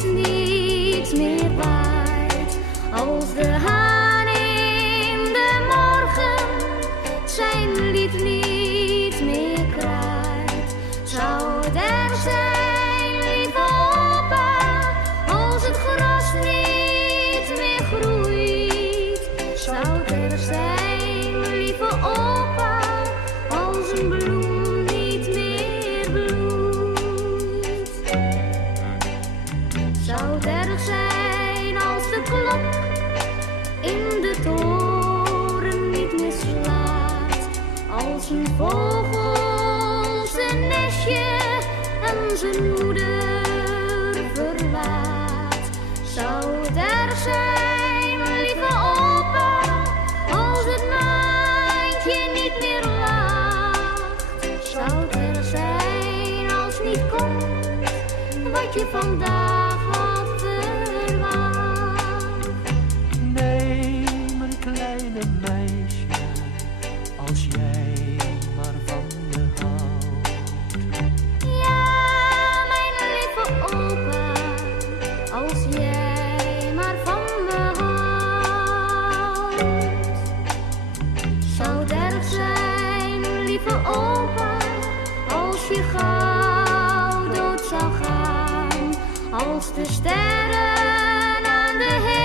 is niets meer waard als de haan in de morgen zijn lied niet meer kraait. Zou het er zijn, lieve opa, als het gras niet meer groeit? Zou het er zijn, lieve opa, als een bloem niet meer bloeit? Zou het erg zijn als de klok in de toren niet meer slaat, als een vogel zijn nestje en zijn moeder verlaat? Zou het erg zijn, lieve opa, als het maantje niet meer lacht? Zou het erg zijn als niet komt wat je vandaag had verwacht? Nee, mijn kleine meisje, als jij maar van me houdt. Ja, mijn lieve opa, als jij maar van me houdt. Zou het erg zijn, lieve opa, als je gauw dood zou gaan, als de sterren aan de hemel